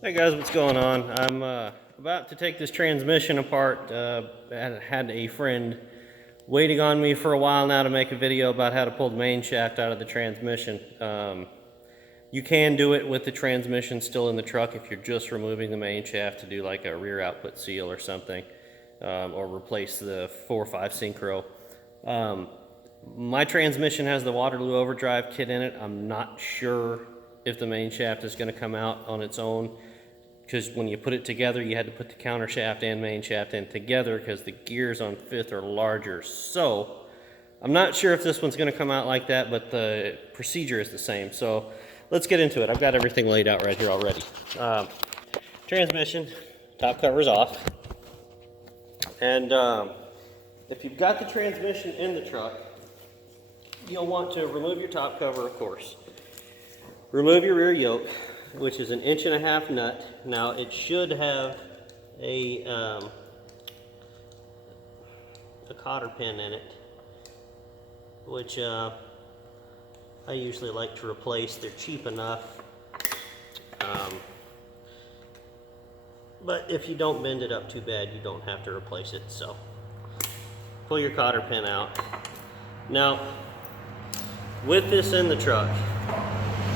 Hey guys, what's going on? I'm about to take this transmission apart. I had a friend waiting on me for a while now to make a video about how to pull the main shaft out of the transmission. You can do it with the transmission still in the truck if you're just removing the main shaft to do like a rear output seal or something, or replace the 4.5 synchro. My transmission has the Waterloo overdrive kit in it. I'm not sure if the main shaft is going to come out on its own, because when you put it together, you had to put the counter shaft and main shaft in together because the gears on 5th are larger. So I'm not sure if this one's going to come out like that, but the procedure is the same. So let's get into it. I've got everything laid out right here already. Transmission, top cover's off. And if you've got the transmission in the truck, you'll want to remove your top cover, of course. Remove your rear yoke, which is an 1.5 inch nut. Now it should have a cotter pin in it, which I usually like to replace. They're cheap enough. But if you don't bend it up too bad, you don't have to replace it. So pull your cotter pin out. Now, with this in the truck,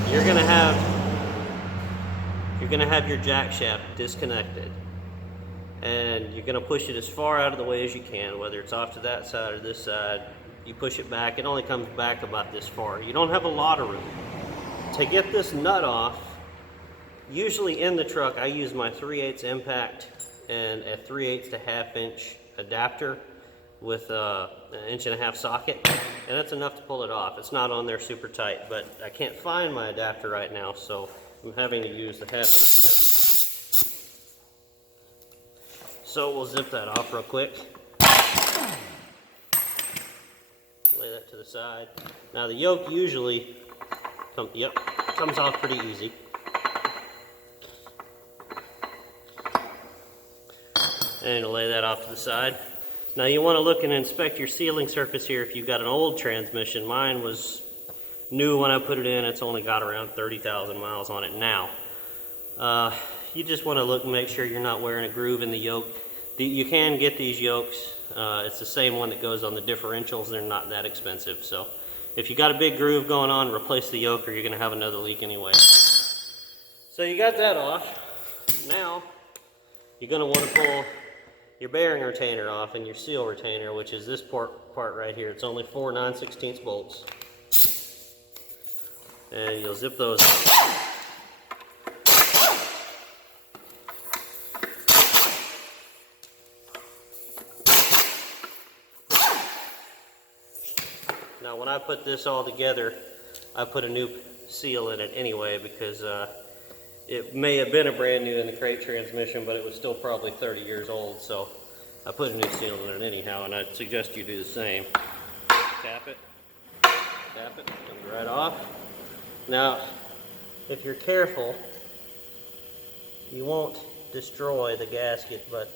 you're gonna have your jack shaft disconnected, and you're gonna push it as far out of the way as you can, whether it's off to that side or this side. You push it back, it only comes back about this far. You don't have a lot of room. To get this nut off, usually in the truck, I use my 3/8 impact and a 3/8 to 1/2 inch adapter with an 1.5 inch socket, and that's enough to pull it off. It's not on there super tight, but I can't find my adapter right now, so I'm having to use the 1/2 inch stem. So we'll zip that off real quick. Lay that to the side. Now the yoke usually comes off pretty easy. And lay that off to the side. Now you want to look and inspect your sealing surface here if you've got an old transmission. Mine was new when I put it in. It's only got around 30,000 miles on it now. You just want to look and make sure you're not wearing a groove in the yoke. You can get these yokes. It's the same one that goes on the differentials. They're not that expensive. So if you got a big groove going on, replace the yoke or you're going to have another leak anyway. So you got that off. Now you're going to want to pull your bearing retainer off and your seal retainer, which is this part right here. It's only 4 9/16 bolts. And you'll zip those up. Now when I put this all together, I put a new seal in it anyway because it may have been a brand new in the crate transmission, but it was still probably 30 years old, so I put a new seal in it anyhow, and I'd suggest you do the same. Tap it, comes right off. Now, if you're careful, you won't destroy the gasket, but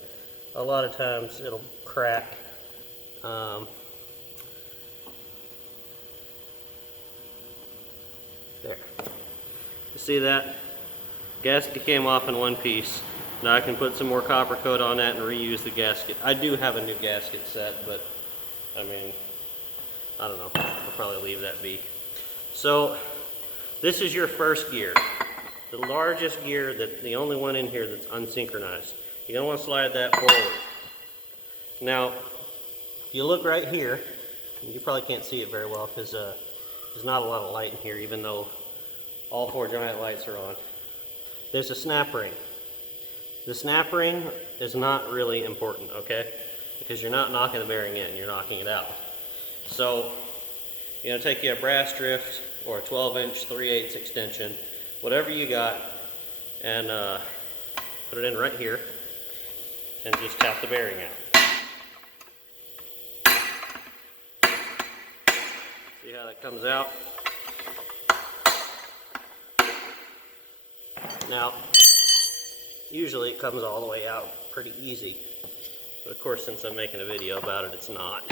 a lot of times it'll crack. There. You see that? Gasket came off in one piece. Now I can put some more copper coat on that and reuse the gasket. I do have a new gasket set, but I mean, I don't know. I'll probably leave that be. So this is your first gear. The largest gear, the only one in here that's unsynchronized. You're gonna want to slide that forward. Now, if you look right here, you probably can't see it very well because there's not a lot of light in here, even though all 4 giant lights are on. There's a snap ring. The snap ring is not really important, okay? Because you're not knocking the bearing in, you're knocking it out. So, you're gonna take you a brass drift or a 12-inch 3/8 extension, whatever you got, and put it in right here, and just tap the bearing out. See how that comes out? Now, usually it comes all the way out pretty easy, but of course since I'm making a video about it, it's not.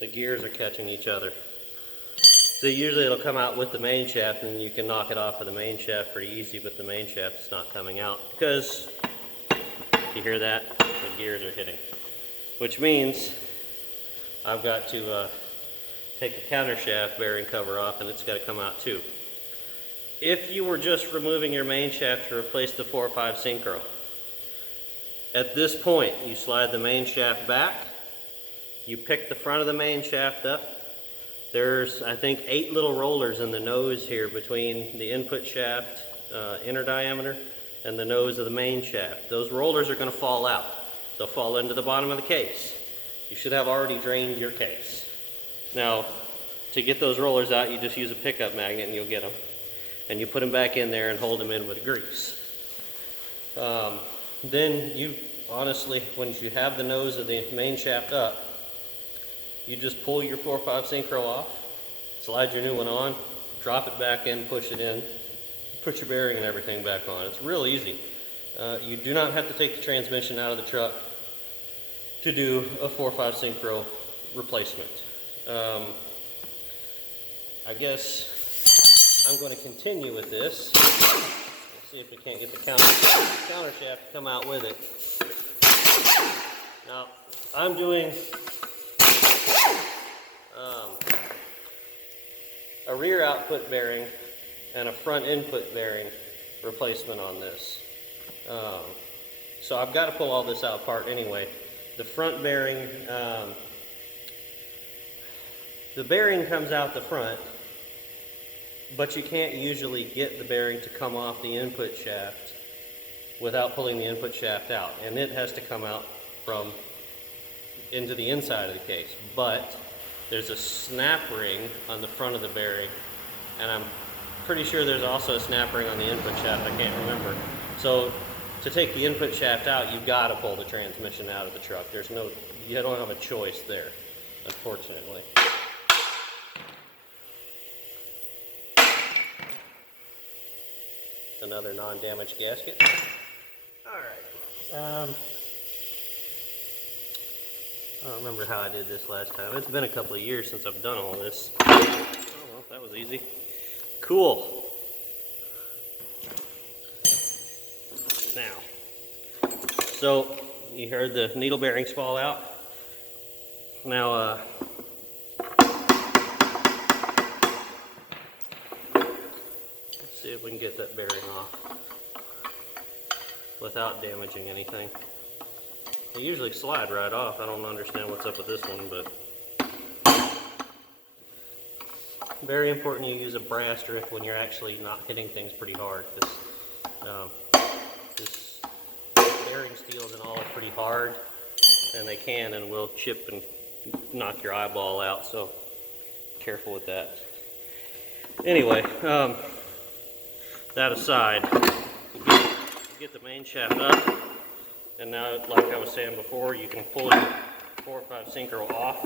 The gears are catching each other. It's So usually it'll come out with the main shaft, and you can knock it off of the main shaft pretty easy, but the main shaft is not coming out because, you hear that? The gears are hitting. Which means I've got to take the counter shaft bearing cover off, and it's got to come out too. If you were just removing your main shaft to replace the 4.5 synchro, at this point you slide the main shaft back, you pick the front of the main shaft up. There's, I think, 8 little rollers in the nose here between the input shaft inner diameter and the nose of the main shaft. Those rollers are going to fall out. They'll fall into the bottom of the case. You should have already drained your case. Now, to get those rollers out, you just use a pickup magnet and you'll get them. And you put them back in there and hold them in with grease. Then you, honestly, once you have the nose of the main shaft up, you just pull your 4.5 synchro off, slide your new one on, drop it back in, push it in, put your bearing and everything back on. It's real easy. You do not have to take the transmission out of the truck to do a 4.5 synchro replacement. I guess I'm going to continue with this. Let's see if we can't get the counter shaft to come out with it. Now, I'm doing a rear output bearing and a front input bearing replacement on this. So I've got to pull all this out apart anyway. The front bearing, the bearing comes out the front, but you can't usually get the bearing to come off the input shaft without pulling the input shaft out, and it has to come out from into the inside of the case. But there's a snap ring on the front of the bearing, and I'm pretty sure there's also a snap ring on the input shaft. I can't remember. So to take the input shaft out, you've got to pull the transmission out of the truck. There's no, you don't have a choice there, unfortunately. Another non-damaged gasket. All right. I don't remember how I did this last time. It's been a couple of years since I've done all this. Oh, well, that was easy. Cool. Now, so you heard the needle bearings fall out. Now, let's see if we can get that bearing off without damaging anything. They usually slide right off. I don't understand what's up with this one, but very important you use a brass strip when you're actually not hitting things pretty hard, because this bearing steels and all are pretty hard, and they can and will chip and knock your eyeball out, so careful with that. Anyway, that aside, you get the main shaft up. And now, like I was saying before, you can pull your 4.5 synchro off.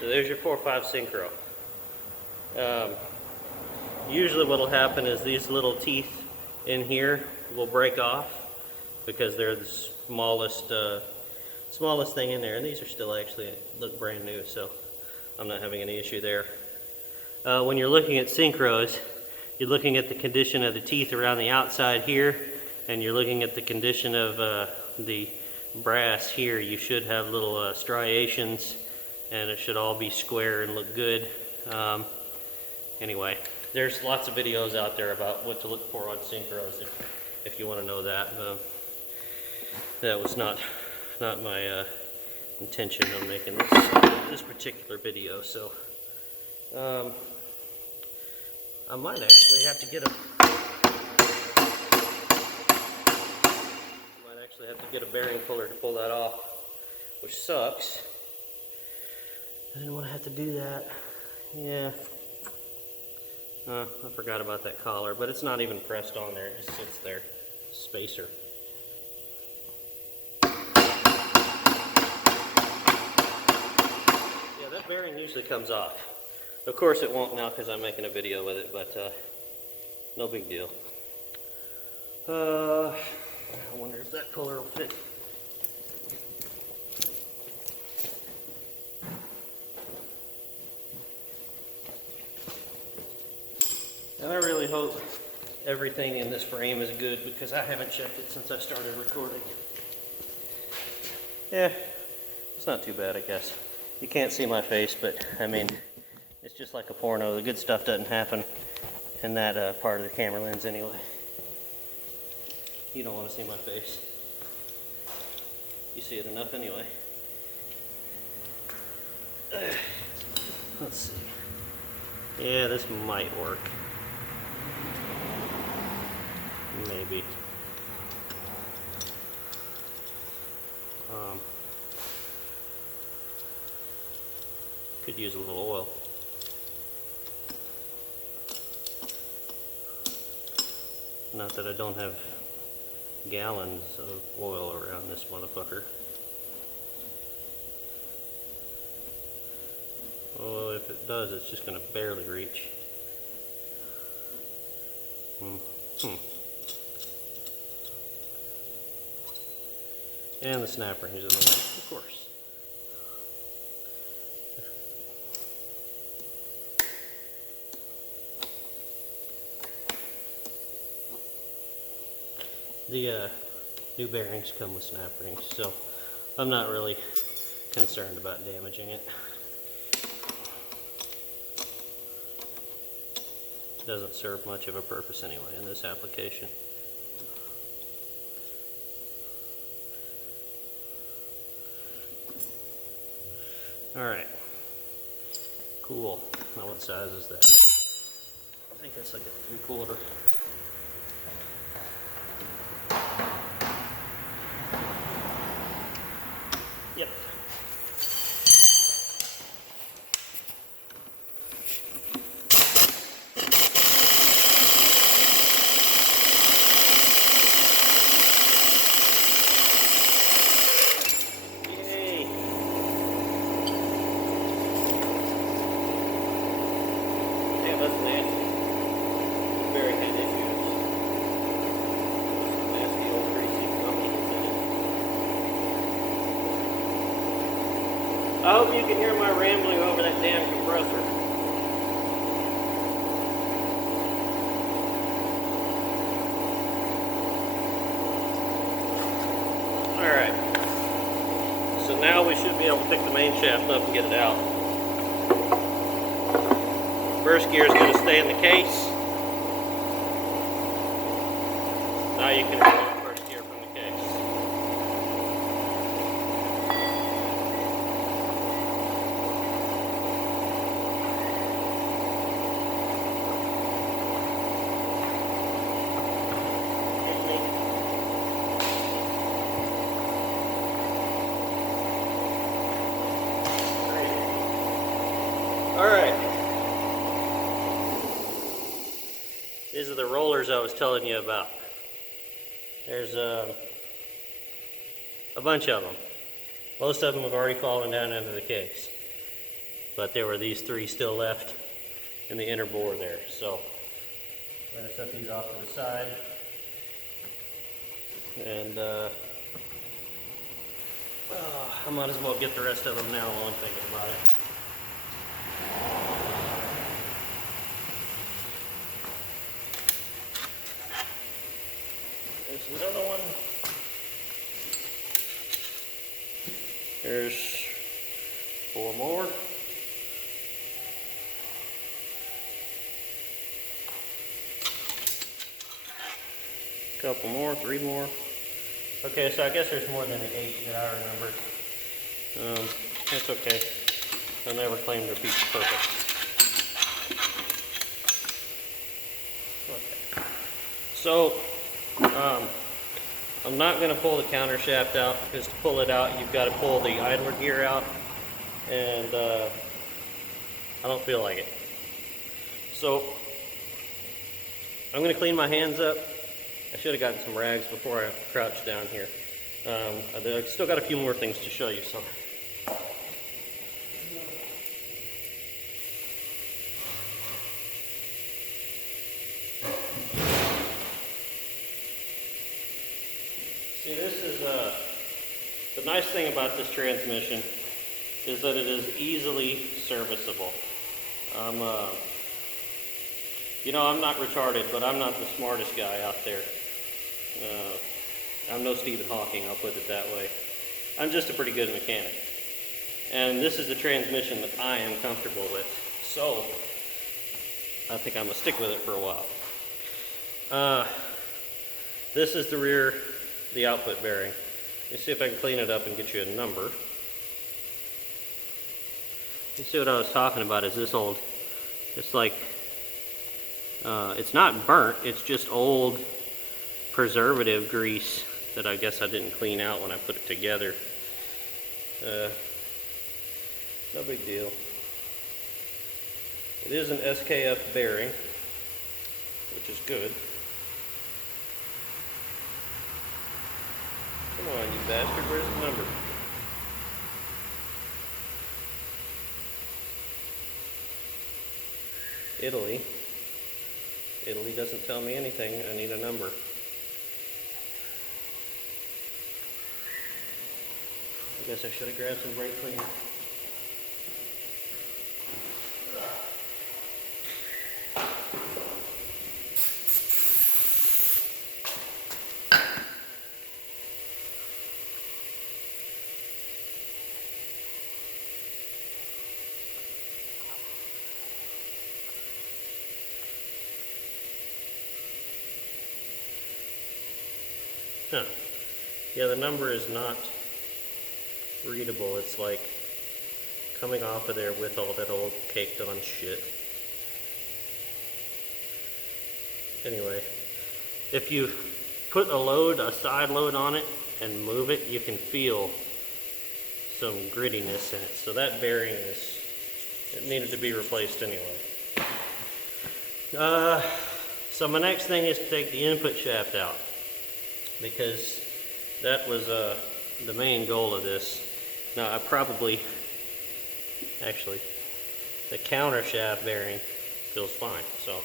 So there's your 4.5 synchro. Usually what will happen is these little teeth in here will break off because they're the smallest thing in there. And these are still actually look brand new, so I'm not having any issue there. When you're looking at synchros, you're looking at the condition of the teeth around the outside here, and you're looking at the condition of the brass here. You should have little striations, and it should all be square and look good. Anyway, there's lots of videos out there about what to look for on synchros if you want to know that. That was not my intention of making this particular video, so I might actually have to get a bearing puller to pull that off, which sucks. I didn't want to have to do that. Yeah. I forgot about that collar, but it's not even pressed on there. It just sits there. Spacer. Yeah, that bearing usually comes off. Of course it won't now because I'm making a video with it, but no big deal. I wonder if that puller will fit. And I really hope everything in this frame is good because I haven't checked it since I started recording. Yeah, it's not too bad, I guess. You can't see my face, but I mean, it's just like a porno. The good stuff doesn't happen in that part of the camera lens anyway. You don't want to see my face. You see it enough anyway. Let's see. Yeah, this might work. Maybe. Could use a little oil. Not that I don't have gallons of oil around this motherfucker. Oh, if it does, it's just gonna barely reach. And the snap ring is in the way, of course. The new bearings come with snap rings, so I'm not really concerned about damaging it. It doesn't serve much of a purpose anyway in this application. Alright, cool. Now what size is that? I think that's like a 3/4. Yep. Yay. Damn, that's nasty. Very had issues. Nasty old greasy gummies in it. I hope you can hear my rambling over that damn compressor. Alright. So now we should be able to pick the main shaft up and get it out. First gear is going to stay in the case. Now you can remove first gear from the case. Alright. These are the rollers I was telling you about. There's a bunch of them. Most of them have already fallen down into the case. But there were these 3 still left in the inner bore there. So I'm going to set these off to the side. And I might as well get the rest of them now while I'm thinking about it. There's another one. There's 4 more. Couple more, 3 more. Okay, so I guess there's more than the 8 that I remembered. That's okay. I never claimed their piece perfect. Okay. So, I'm not going to pull the counter shaft out because to pull it out, you've got to pull the idler gear out, and I don't feel like it. So, I'm going to clean my hands up. I should have gotten some rags before I crouched down here. I've still got a few more things to show you. So. See, this is the nice thing about this transmission is that it is easily serviceable. You know, I'm not retarded, but I'm not the smartest guy out there. I'm no Stephen Hawking, I'll put it that way. I'm just a pretty good mechanic. And this is the transmission that I am comfortable with. So, I think I'm going to stick with it for a while. This is the rear, the output bearing. Let me see if I can clean it up and get you a number. You see what I was talking about is this old, it's like, it's not burnt, it's just old preservative grease that I guess I didn't clean out when I put it together. No big deal. It is an SKF bearing, which is good. Come on, you bastard, where's the number? Italy. Italy doesn't tell me anything. I need a number. I guess I should have grabbed some brake cleaner. Huh. Yeah, the number is not readable. It's like coming off of there with all that old caked on shit. Anyway, if you put a side load on it and move it, you can feel some grittiness in it. So that bearing it needed to be replaced anyway. So my next thing is to take the input shaft out, because that was the main goal of this. Now actually, the counter shaft bearing feels fine, so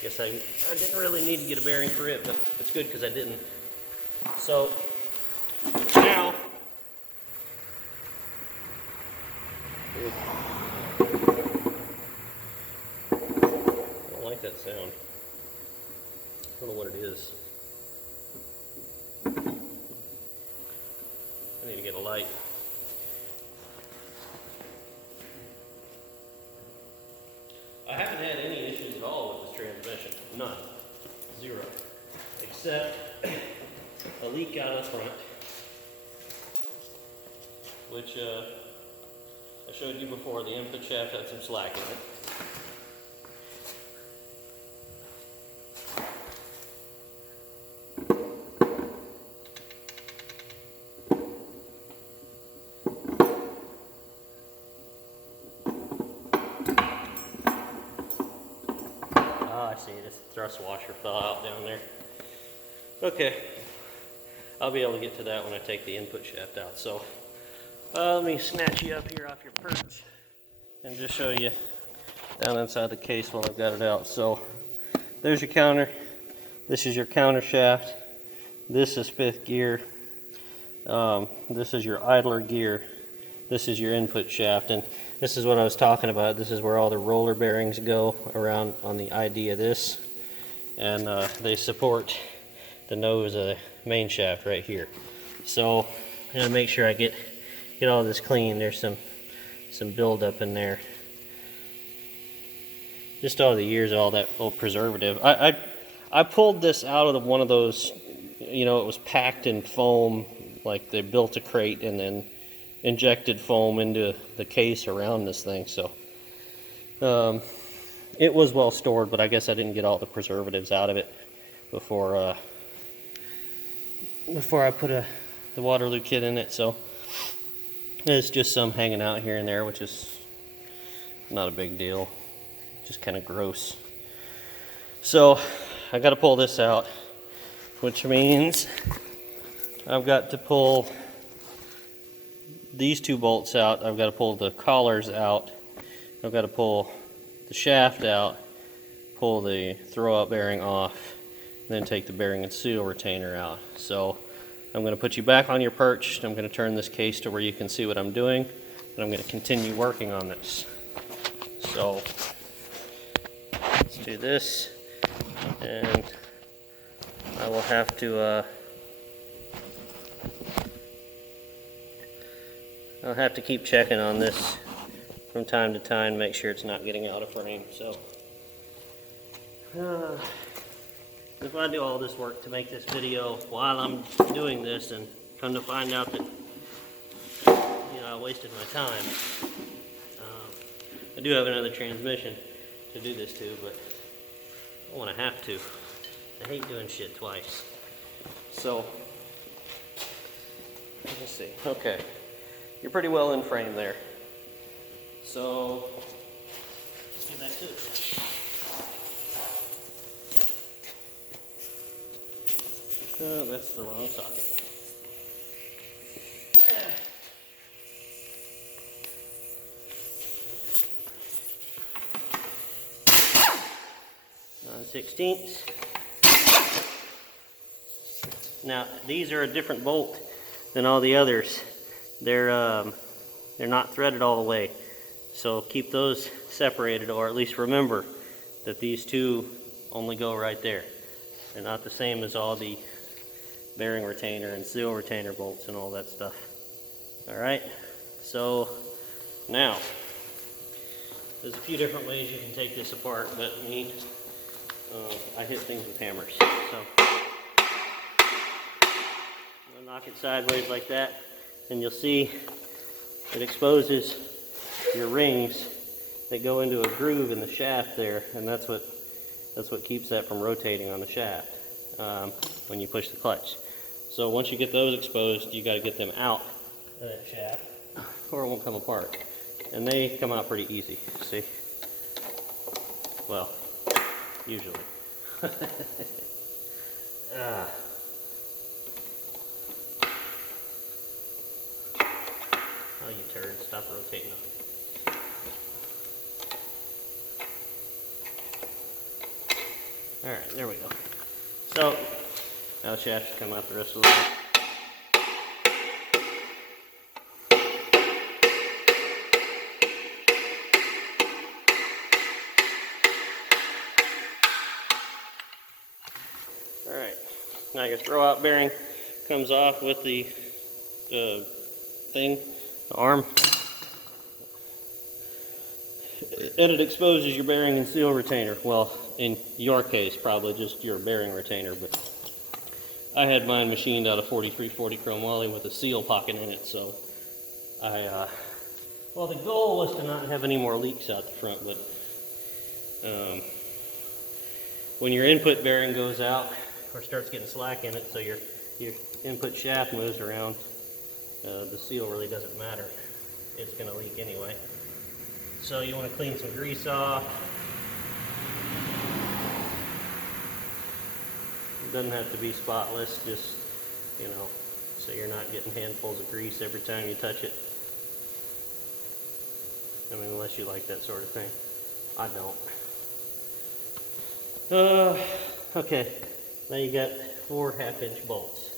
guess I didn't really need to get a bearing for it, but it's good because I didn't. So now, I don't like that sound. I don't know what it is. I need to get a light. I haven't had any issues at all with this transmission. None. Zero. Except a leak out of front, which I showed you before. The input shaft had some slack in it. See, this thrust washer fell out down there. Okay, I'll be able to get to that when I take the input shaft out. So let me snatch you up here off your perch and just show you down inside the case while I've got it out. So there's your counter. This is your counter shaft. This is fifth gear. This is your idler gear. This is your input shaft, and this is what I was talking about. This is where all the roller bearings go around on the ID of this, and they support the nose of the main shaft right here. So I'm gonna make sure I get all this clean. There's some buildup in there. Just all the years of all that old preservative. I pulled this out of one of those, you know, it was packed in foam, like they built a crate and then injected foam into the case around this thing. So it was well stored, but I guess I didn't get all the preservatives out of it before I put the Waterloo kit in it. So it's just some hanging out here and there, which is not a big deal, just kind of gross. So I got to pull this out, which means I've got to pull these two bolts out. I've got to pull the collars out. I've got to pull the shaft out, pull the throw-out bearing off, and then take the bearing and seal retainer out. So I'm going to put you back on your perch. I'm going to turn this case to where you can see what I'm doing, and I'm going to continue working on this. So let's do this, and I will have to I'll have to keep checking on this from time to time, make sure it's not getting out of frame. So if I do all this work to make this video while I'm doing this and come to find out that, you know, I wasted my time. I do have another transmission to do this to, but I don't want to have to. I hate doing shit twice. So let's see. Okay, you're pretty well in frame there. So let's get back to it. Oh, that's the wrong socket. 9/16. Now these are a different bolt than all the others. They're not threaded all the way, so keep those separated, or at least remember that these two only go right there. They're not the same as all the bearing retainer and seal retainer bolts and all that stuff. Alright, so now there's a few different ways you can take this apart, but me, I hit things with hammers. So I'll knock it sideways like that, and you'll see it exposes your rings that go into a groove in the shaft there, and that's what keeps that from rotating on the shaft when you push the clutch. So once you get those exposed, you got to get them out of that shaft, or it won't come apart. And they come out pretty easy. See? Well, usually. Oh, you turd! Stop rotating on me. Alright, there we go. So, now the shaft should come out the rest of the way. Alright, now your throwout bearing comes off with the thing, the arm. And it exposes your bearing and seal retainer. Well, in your case, probably just your bearing retainer, but I had mine machined out of 4340 chromoly with a seal pocket in it, so well, the goal was to not have any more leaks out the front, but when your input bearing goes out or starts getting slack in it, so your input shaft moves around, the seal really doesn't matter. It's going to leak anyway. So you want to clean some grease off. It doesn't have to be spotless, just, you know, so you're not getting handfuls of grease every time you touch it. I mean, unless you like that sort of thing. I don't. Okay, now you got 4 half-inch bolts.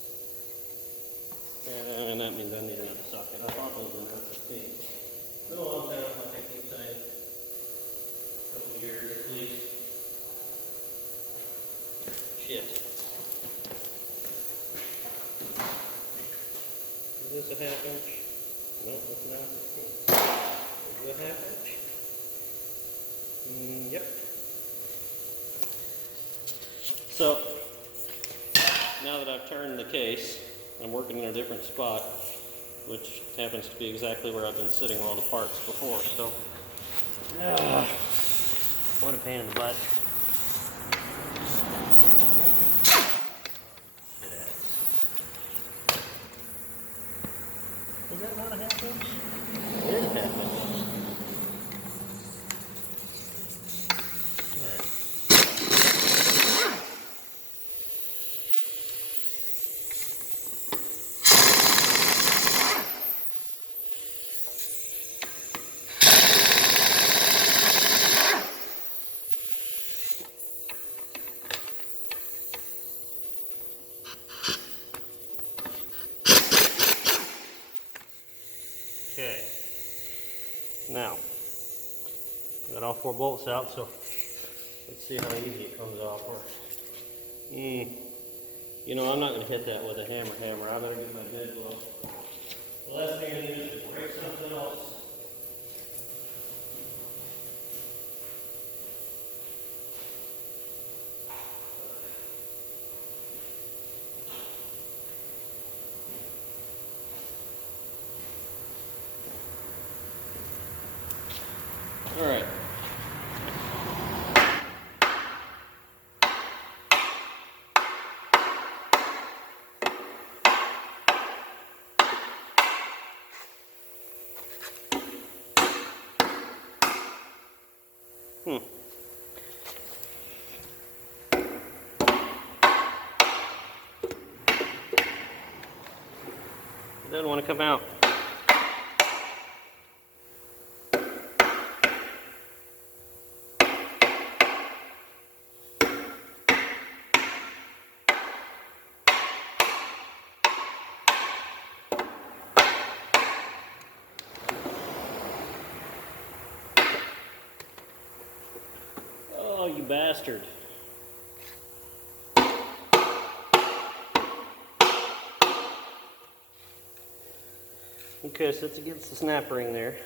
And that means I need another socket. I thought those were 9/16. Been a long time, like I keep saying. A couple years at least. Shit. Is this a half-inch? Nope, that's 9/16. Is it a half-inch? Yep. So, now that I've turned the case, I'm working in a different spot, which happens to be exactly where I've been sitting all the parts before, so what a pain in the butt. Is that not a half inch? It is a half inch. Alright. Got all 4 bolts out, so let's see how easy it comes off. You know, I'm not going to hit that with a hammer. I better get my bed blow. The last thing I need is to break something else. All right. It doesn't want to come out. Oh, you bastard. Okay, so it's against the snap ring there.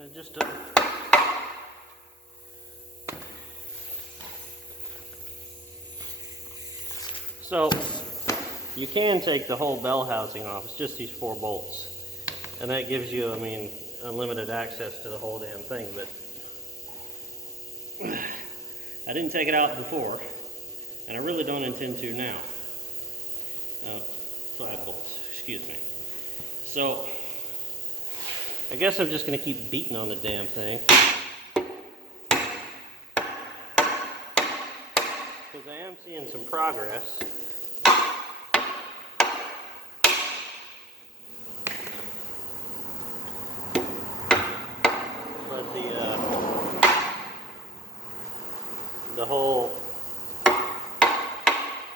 I just don't. So you can take the whole bell housing off. It's just these 4 bolts, and that gives you, I mean, unlimited access to the whole damn thing. But I didn't take it out before, and I really don't intend to now. 5 bolts, excuse me. So I guess I'm just going to keep beating on the damn thing, because I am seeing some progress. But the whole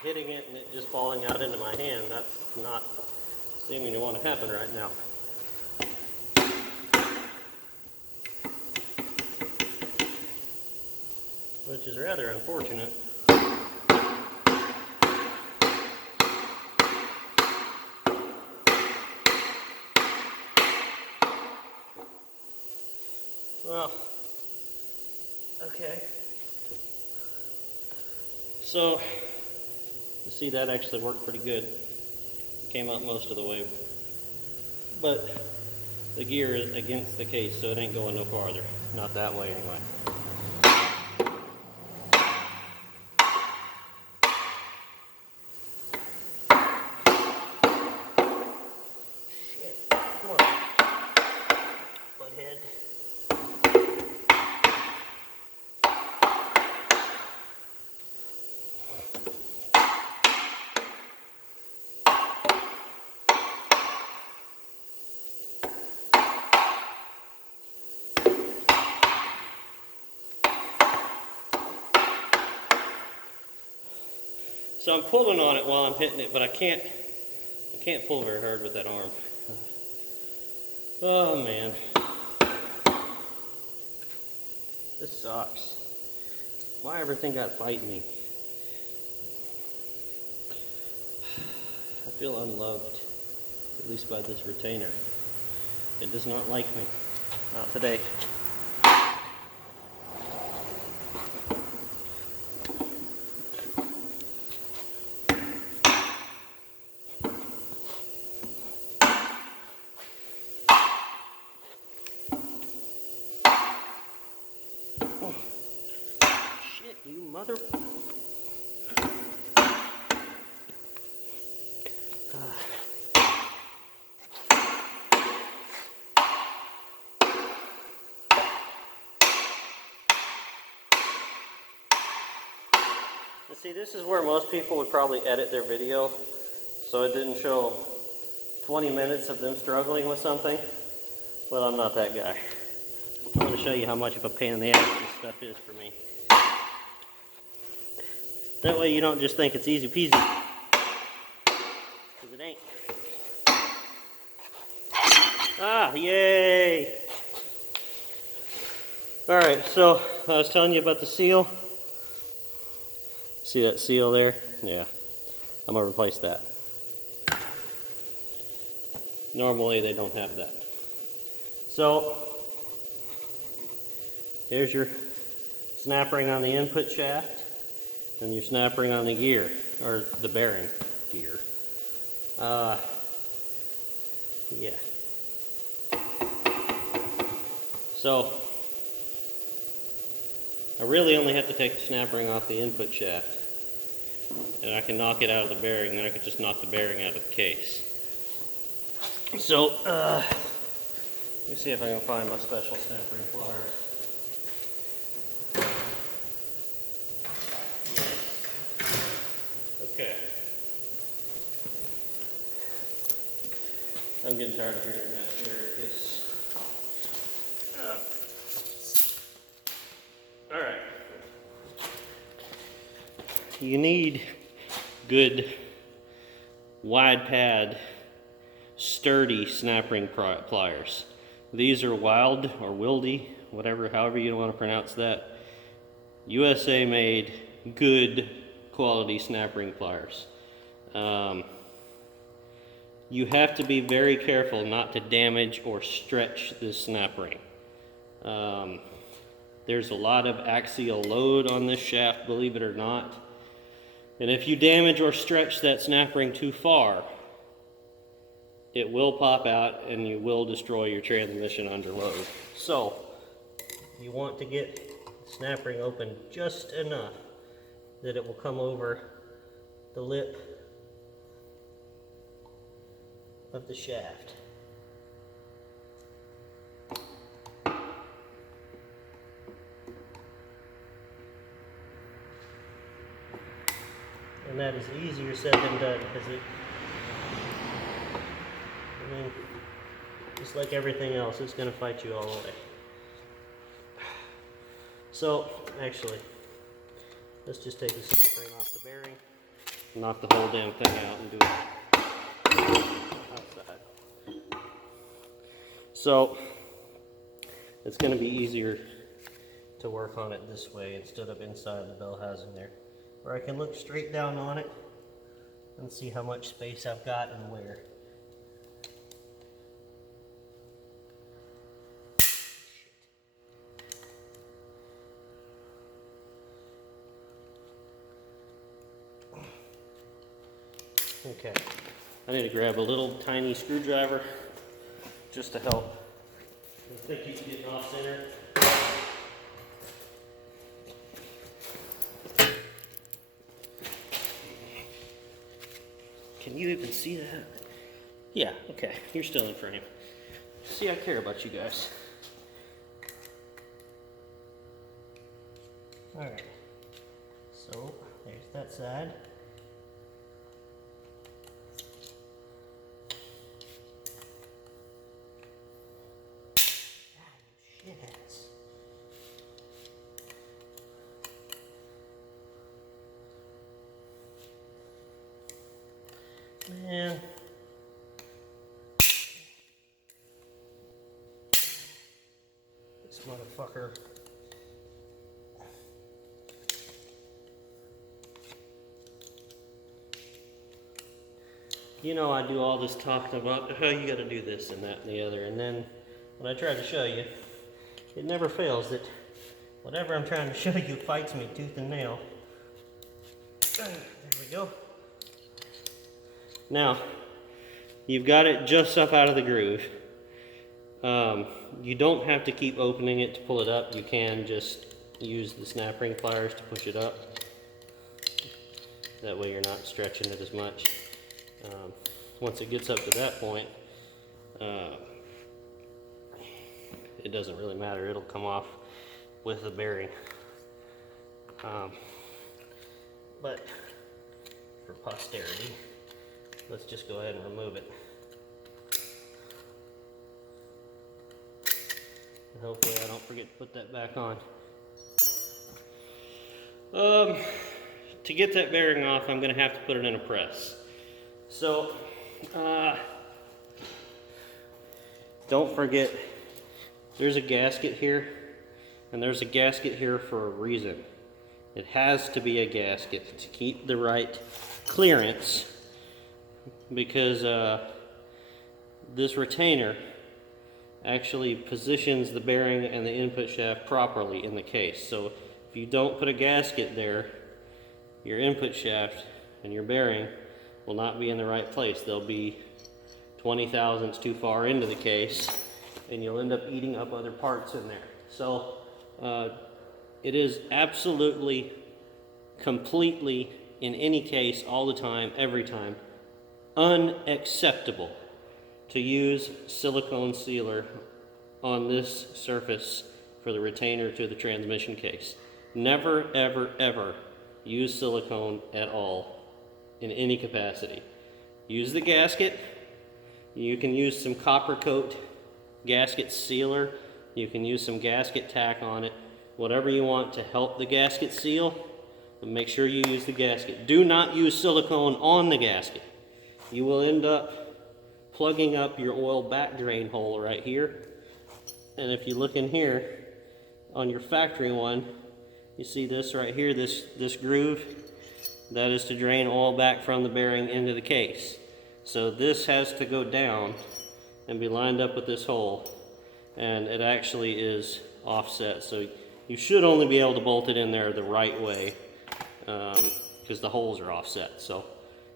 hitting it and it just falling out into my hand, that's not seeming to want to happen right now. Which is rather unfortunate. Well, okay. So, you see that actually worked pretty good. It came up most of the way. But the gear is against the case, so it ain't going no farther. Not that way anyway. So I'm pulling on it while I'm hitting it, but I can't pull very hard with that arm. Oh man. This sucks. Why everything got to fight me? I feel unloved, at least by this retainer. It does not like me. Not today. You mother... See, this is where most people would probably edit their video, so it didn't show 20 minutes of them struggling with something, but I'm not that guy. show you how much of a pain in the ass this stuff is for me. That way you don't just think it's easy peasy, because it ain't. Ah, yay! Alright, so I was telling you about the seal. See that seal there? Yeah, I'm going to replace that. Normally they don't have that. So, here's your snap ring on the input shaft and your snap ring on the gear, or the bearing gear. Yeah. So, I really only have to take the snap ring off the input shaft, and I can knock it out of the bearing, then I could just knock the bearing out of the case. So, let me see if I can find my special snap ring pliers. Okay. I'm getting tired of hearing that here. Alright. You need good, wide pad, sturdy snap ring pliers. These are Wild or Wildy, whatever, however you want to pronounce that. USA made, good quality snap ring pliers. You have to be very careful not to damage or stretch this snap ring. There's a lot of axial load on this shaft, believe it or not. And if you damage or stretch that snap ring too far, it will pop out and you will destroy your transmission under load. So, you want to get the snap ring open just enough that it will come over the lip of the shaft. And that is easier said than done, because just like everything else, it's going to fight you all the way. So, actually, let's just take the snap ring off the bearing, knock the whole damn thing out, and do it outside. So, it's going to be easier to work on it this way instead of inside the bell housing there, where I can look straight down on it and see how much space I've got and where. Okay, I need to grab a little tiny screwdriver just to help. I think he's getting off center. Can you even see that? Yeah, okay, you're still in frame. See, I care about you guys. Alright, so there's that side. Yes. Man. This motherfucker. You know, I do all this talking about how you gotta do this and that and the other, and then when I try to show you, it never fails that whatever I'm trying to show you fights me tooth and nail. There we go. Now, you've got it just up out of the groove. You don't have to keep opening it to pull it up. You can just use the snap ring pliers to push it up. That way you're not stretching it as much. Once it gets up to that point, it doesn't really matter. It'll come off with the bearing. But for posterity, let's just go ahead and remove it. Hopefully I don't forget to put that back on. To get that bearing off, I'm going to have to put it in a press. So, don't forget, there's a gasket here, and there's a gasket here for a reason. It has to be a gasket to keep the right clearance, because this retainer actually positions the bearing and the input shaft properly in the case. So if you don't put a gasket there, your input shaft and your bearing will not be in the right place. They'll be 20 thousandths too far into the case, and you'll end up eating up other parts in there. So it is absolutely, completely, in any case, all the time, every time, unacceptable to use silicone sealer on this surface for the retainer to the transmission case. Never, ever, ever use silicone at all in any capacity. Use the gasket. You can use some copper coat gasket sealer. You can use some gasket tack on it. Whatever you want to help the gasket seal, but make sure you use the gasket. Do not use silicone on the gasket. You will end up plugging up your oil back drain hole right here. And if you look in here, on your factory one, you see this right here, this groove, that is to drain oil back from the bearing into the case. So this has to go down and be lined up with this hole, and it actually is offset. So you should only be able to bolt it in there the right way, because the holes are offset. So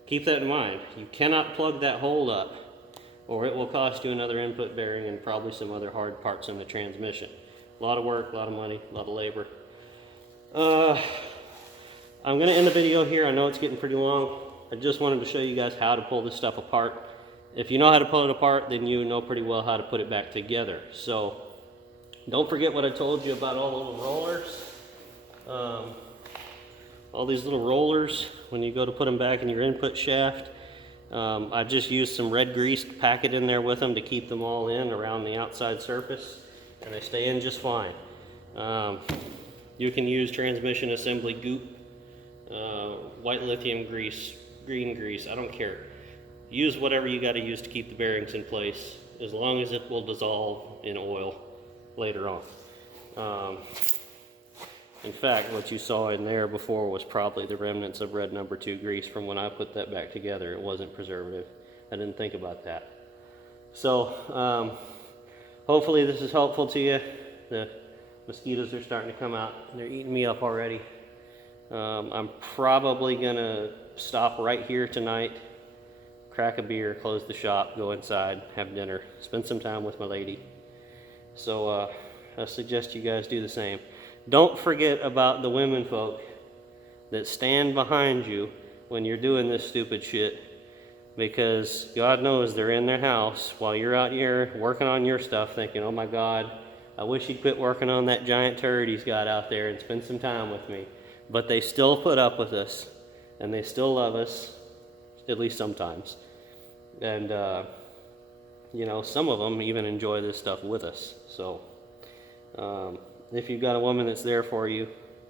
keep that in mind. You cannot plug that hole up, or it will cost you another input bearing and probably some other hard parts in the transmission. A lot of work, a lot of money, a lot of labor. I'm going to end the video here. I know it's getting pretty long. I just wanted to show you guys how to pull this stuff apart. If you know how to pull it apart, then you know pretty well how to put it back together. So don't forget what I told you about all the little rollers. All these little rollers, when you go to put them back in your input shaft, I just used some red grease to pack it in there with them to keep them all in around the outside surface, and they stay in just fine. You can use transmission assembly goop, white lithium grease, green grease, I don't care. Use whatever you got to use to keep the bearings in place, as long as it will dissolve in oil later on. In fact, what you saw in there before was probably the remnants of red number 2 grease from when I put that back together. It wasn't preservative. I didn't think about that. So hopefully this is helpful to you. The mosquitoes are starting to come out. They're eating me up already. I'm probably going to stop right here tonight, crack a beer, close the shop, go inside, have dinner, spend some time with my lady. So I suggest you guys do the same. Don't forget about the women folk that stand behind you when you're doing this stupid shit, because God knows they're in their house while you're out here working on your stuff thinking, oh my God, I wish he'd quit working on that giant turd he's got out there and spend some time with me. But they still put up with us, and they still love us, at least sometimes. And, you know, some of them even enjoy this stuff with us. So, if you've got a woman that's there for you,